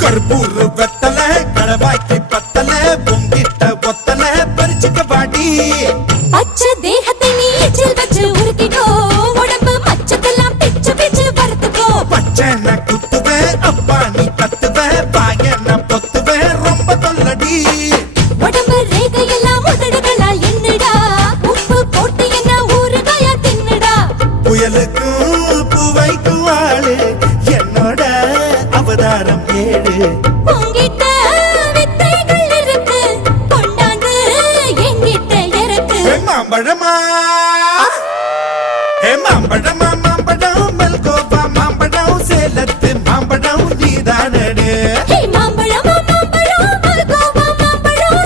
கற்பூர் வெத்தல கடவாய்க்கு பத்தல பொங்கிட்ட ஒத்தல பறிச்சுக்க பாடி பச்சை தேகத்தை நீ எச்சில் வச்சு உருக்கிக்கோ உடம்பு மச்சத்தெல்லாம் பிச்சு பிச்சு வறுத்துக்கோ பச்சை நான் குத்துவேன் அப்பா நீ கத்துவேன் பாய நான் பொத்துவேன் ரொம்ப தொல்லடி உடம்பு ரேகையெல்லாம் உதடுகளால் என்னடா உப்பு போட்டு என்ன ஊறுகாயா தின்னுடா புயலுக்கும் பூவைக்கும் ஆளு என்னோட அவதாரம் ஏழு உங்கிட்ட வித்தைகள் இருக்கு கொண்டாந்து எங்கிட்ட இருக்கு மாம்பழமா